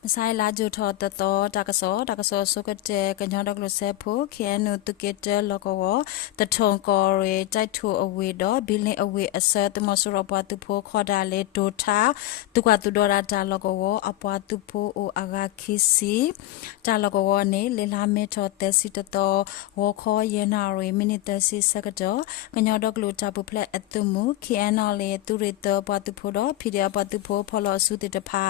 ไม่ใช่ลาจูทอตโตตากะโซสุกเจกันยอดกลุเซพูเขียนูตุเกเจลกวตะทงกอเรใจทูอเวดอบิลเลอเวอเซตมอสุรปาตุโพขอดาเลโดทาตุกวาตุดอราจาลกวอปาตุโพโออากาคิซีจาลกวเนเลลาเมทอเตสิตโตวอคอเยนาเรมินิเตสิสกจอกันยอดกลุจาปุเพลอตุมุเขียนอเลตุเรตปาตุโพดอพิเดียปาตุโพพอลอสุติตพา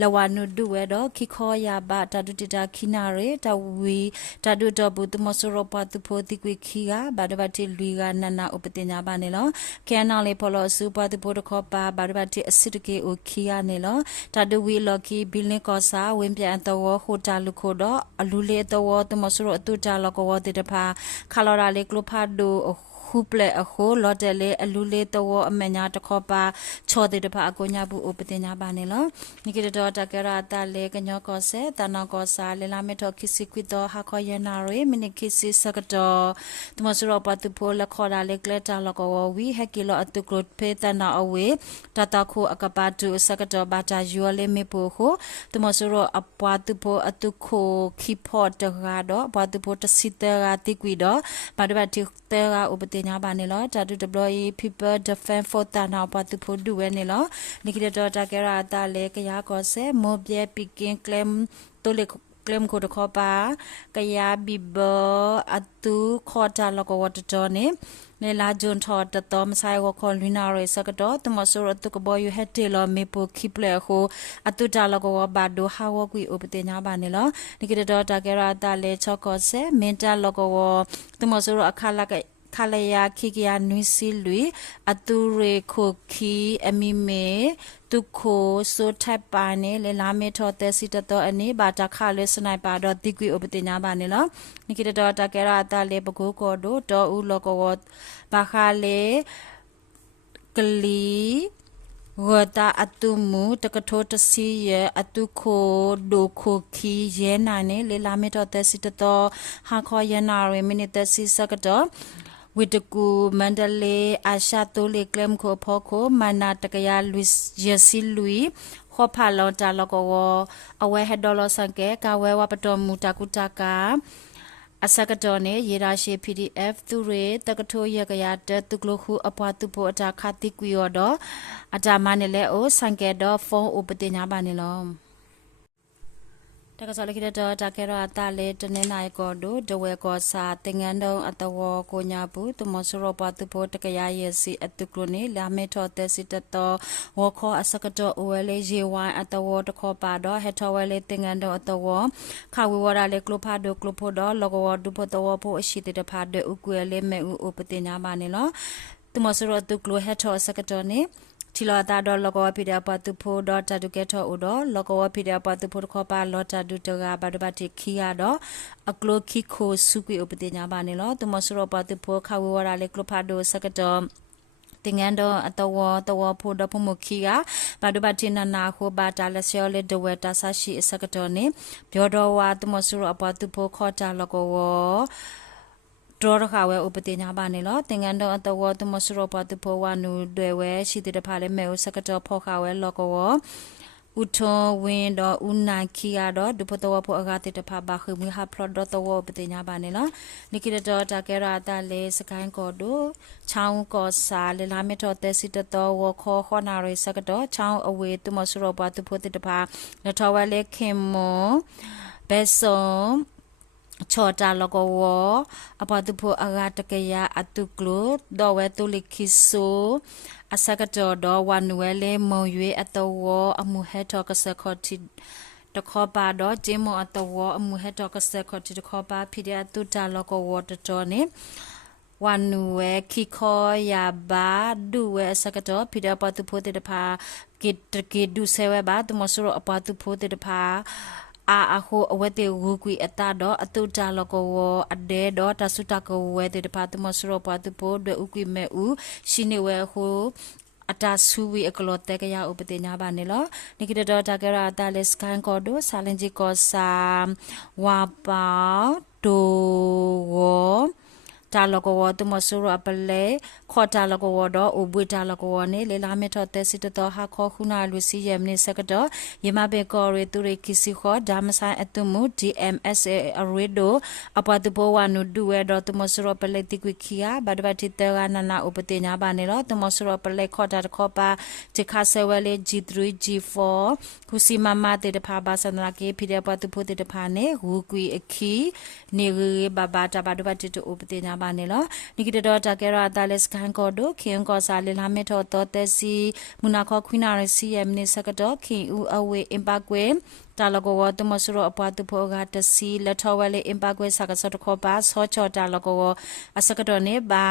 ละวานุดุเวดอคิคอยาบาตาดุติตาคินาเรตาวีตาดุตบุตมสโรปาตุโพติกวิคีกาบาดบาติลุยกานานาอุปติญญาบาเนลแค่นาเลพอลอสุปาตุโพตคอปาบาดบาติอสิตเกโอคียาเนลตาดุวีลอกีบิลเนกอสาเวมเปียนตวโฮตาลุโคดออลูเลตวตมสโรตุจาลกวติตพาคาลอราเลกลุพาดูခုပလက်အခုလော်တယ်လေအလူလေးတော့အမညာတခေါ်ပါချော်တဲ့တဖာအကိုညာဘူးဥပတင်ညာပါနေလောနိကိတော့တကရတာလေကညောကောဆေတနာကောစာလေလာမေတော့ခိစီကွီတော့ဟာခေါ်ရနာရေမိနိခိစီစကတော့တမစရောပတူဖိုလခေါ်တာလေကလက်တာလကောဝီဟက်ကီလောအတုကရဖေတနာအဝေတတခုအကပါတူစကတော့ဘာတာယူလေမေပိုခုတမစရောအပွားတူဖိုအတုခိုခိဖော့တကတော့ဘွာတူဖိုတစီတရာတိကွီတော့ဘာဒဘတိတဲကဥပတင်ညာပါနေလောတာတူ deploy people defense for တာနာပါတူဖို့ဒူဝဲနေလောနိကိတော့တာကရတာလေကရကောဆေမောပြဲပီကင် claim တိုလေ claim ကိုတခေါ်ပါကရဘီဘအတူခေါ်တာလကဝတ်တော်နေနေလာဂျွန်ထော်တတော်မဆိုင်ဝခေါ်လူနာရဲစကတော့တမဆိုရတုကဘောယူဟက်တေလောမေပိုခိပလေခိုအတူတာလကဝဘာဒိုဟာဝကွီဥပတေညာပါနေလောနိကိတော့တာကရတာလေချော့ကောဆေမင်တာလကဝတမဆိုရအခါလကခလယာခိကယာနွီစီလူအတူရေခိုခီအမီမေတုခိုဆိုထပ်ပါနေလေလာမေထောတဲစီတတော်အနေဘာတခလဲစနိုက်ပါတော့တိကွေဥပတိညာပါနေလောနိကိတော်တကရတာလေပကိုကောဒိုတော်ဦးလောကဝဘာခလေကလီဝတာအတုမူတကထောတစီရဲ့အတုခိုဒိုခိုခီရဲနာနေလေလာမေတော်တဲစီတတော်ဟာခေါ်ရနာရမိနစ်တစီစကတော့ဝိတကူမန္တလေးအာရှတိုလေကလမ်ခိုဖောခိုမနာတကရလူယစီလူခောဖာလောတာလကောအဝဲဟက်ဒေါ်လာစံကဲကဝဲဝပတော်မူတကုတကအစကတော့နေရေရာရှိ PDF သူရေတကထိုးရကရတဲ့တုကလခုအပွားသူဖို့အတာခတိကွေရတော့အတာမနဲ့လဲအိုစံကဲတော့ဖုန်းဥပတင်ညာပါနေလောတကစားလခိတဲ့တကရတာလေတနေနိုင်ကောဒိုဒဝဲကောစာတင်ငန်းတုံးအတဝကိုညာဘူးတမစရောပတူဖို့တကရရဲ့စီအတုကလနေလာမေထောတဲ့စီတတော်ဝခောအစကတော့အိုဝဲလေးရေဝိုင်းအတဝတခောပါတော့ဟက်ထောဝဲလေးတင်ငန်းတုံးအတဝခဝဝရလေကလဖာဒိုကလဖို့တော့လောကဝဒုဖို့တဝဖို့အရှိတဲ့ဖာတဲ့ဥကွယ်လေးမဲဥပတင်ညာပါနေလောတမစရောတုကလဟက်ထောအစကတော့နေချီလာတာတော့လောကဝဖိဒပတုဖို့တော့တတုကဲထောဥတော့လောကဝဖိဒပတုဖို့ခေါ်ပါလောတတုတကဘာဒဘတိခီရတော့အကလိုခိခိုစုကွေဥပတိညာပါနေလောတမစရောပတုဖို့ခဝဝရလေကလဖာဒိုစကတော့တင်ငန်းတော့အတဝဖို့တော့ဖမှုခီကဘာဒဘတိနနာခိုဘာတာလက်ဆောလေဒဝတာဆရှိစကတော့နေပြောတော့ဝါတမစရောပတုဖို့ခေါ်တာလောကဝတော်ရခဝဲဥပတိညာပါနေလောတင်ငန်းတော့အတဝတမစရောပတုဖောဝနုတွေဝဲရှိတဲ့ဖာလဲမဲဥစကတော့ဖောခဝဲလောကဝဥထောဝင်းတော့ဥနာခီရတော့ဒုဖတဝဖောအဂတိတဖာဘာခမီဟာဖလော့တော့တဝပတိညာပါနေလောနိကိတော့တကရတာလေစကိုင်းကောဒိုချောင်းကောစာလေလာမေတော့တဲစီတတော်ဝခောခောနာရိစကတော့ချောင်းအဝေတမစရောပတုဖောတိတဖာလထောဝဲလေခင်မောဘဲဆုံချောတာလကောဝအပတုဖို့အဂတကရအတုကလုတော့ဝဲတုလိခိဆိုအစကတော့တော့ဝနွဲလေမုံရွေအတော်အမှုဟဲထောကစခေါတိတခောပါတော့ဂျင်းမအတော်အမှုဟဲထောကစခေါတိတခောပါဖိရတုတာလကောဝတတော်နေဝနွဲခိခောယာဘာဒူဝဲစကတော့ဖိရပတုဖို့တေတဖာကေဒူဆဲဝဲပါတမဆရအပတုဖို့တေတဖာအာအခုအဝတ်တေဝူကွီအတာတော့အတုတာလကောဝအဒဲတော့တဆုတကောဝဲတေတပါတမစရောပါတပိုဒဥကွီမဲဥရှိနေဝဲဟိုအတာဆူဝီအကလောတဲကရဥပတိညာပါနေလောနိကိတော့တကရတာလက်စကန်ကောဒိုဆာလင်ဂျီကောစာဝါပါဒိုဝ တာလကောတမဆူရပလေခေါ်တာလကောတော့အဘွေတာလကောနေလေလာမေထတဲ့စစ်တော်ဟာခေါ်ခုနာလူစီယမ်နေစကတော့ယမဘေကောရီတူရီကီစီခေါ်ဒါမဆိုင်အတုမှု DMSA အရေဒိုအပတူဘောဝနုဒူဝဲတော့တမဆူရပလေတိကွခီယာဘဒဘတိတေကနနာဥပတိညာပါနေတော့တမဆူရပလေခေါ်တာခေါ်ပါတခါဆဝဲလေ G3 G4 ခုစီမမတေတဖာဘာစန္ဒကေဖိရပတူဖို့တေတဖာနေဝူကွီအခီနေရဘဘာတာဘဒဘတိတူဥပတိညာပါနေလို့နိကတတော်တကယ်ရတာလက်စကန်ကောဒိုခင်ကောစာလေလာမေထောတော်တက်စီမူနာခေါခွိနာရစီယမနိစကတော့ခင်ဦးအဝေအင်ပါကွေတာလကောတမဆူရအပွားတူဖောကတစီလက်ထောဝဲလေအင်ပါကွေစကစတခောပါဆောချောတာလကောအစကတော့နေဘာ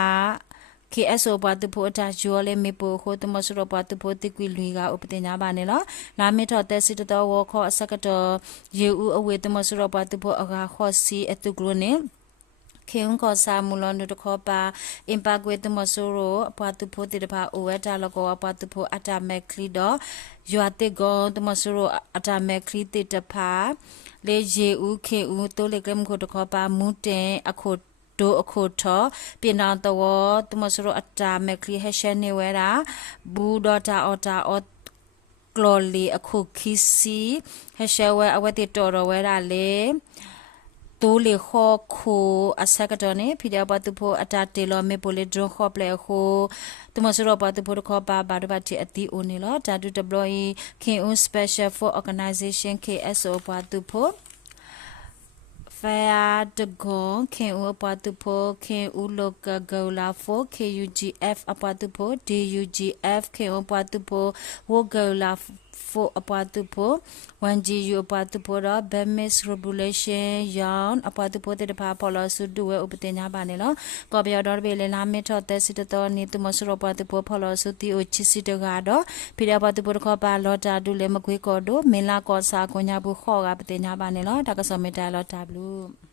KSO ဘတ်ဖို့တာဂျိုလေမေပိုခိုတမဆူရဘတ်ဖို့တိကွီလူကဥပတင်ညာပါနေလားလာမေထောတက်စီတော်ဝခောအစကတော့ယေဦးအဝေတမဆူရဘတ်ဖို့အကခောစီအတုကလိုနေခေုံကောစာမူလန်တို့ခေါ်ပါအင်ပါကွေတမဆိုရိုအပွားသူဖို့တေတပါအိုဝဲတာလကောအပွားသူဖို့အတာမက်ခလီတော့ယွာတေကောတမဆိုရိုအတာမက်ခလီတေတဖာလေဂျေဦးခေဦးတိုးလေကမ်ကိုတခေါ်ပါမူတင်အခုဒိုအခုထောပြင်နာတော်တမဆိုရိုအတာမက်ခလီဟရှနေဝဲတာဘူးဒေါ်တာအော်တာအော်ကလော်လီအခုခီစီဟရှဝဲအဝဲတေတော်တော်ဝဲတာလေတိုးလေခေါ်ခိုအစကတော့နေဖိဒဘတ်ဖို့အတာတေလောမေပိုလေဒရခေါ်ပလေခိုတမစရဘတ်ဖို့ခေါ်ပါဘာဒဘတ်တီအတီအိုနေလောတာဒူဒဘလီခင်ဦး special for organization KSO ဘတ်ဖို့Fair de Gong, King Upatupo, King Uloka Golafo, KUGF Apatupo, DUGF, King Upatupo, Wogolafo Apatupo, 1GU Apatupo, Bemis Regulation, Yarn, Apatupo, the Papola, Sudu, Upatena Banelo, Gobia Dorbele, Lamito, Tessito, Nitumosro Patupo, Polo, Suti, Uchisito Gado, Pidapatupo, Copa, Lota, Dulemaquicodo, Mila Cosa, Conyabu, Hoga, Patena Banelo, Takasomita, Tablu.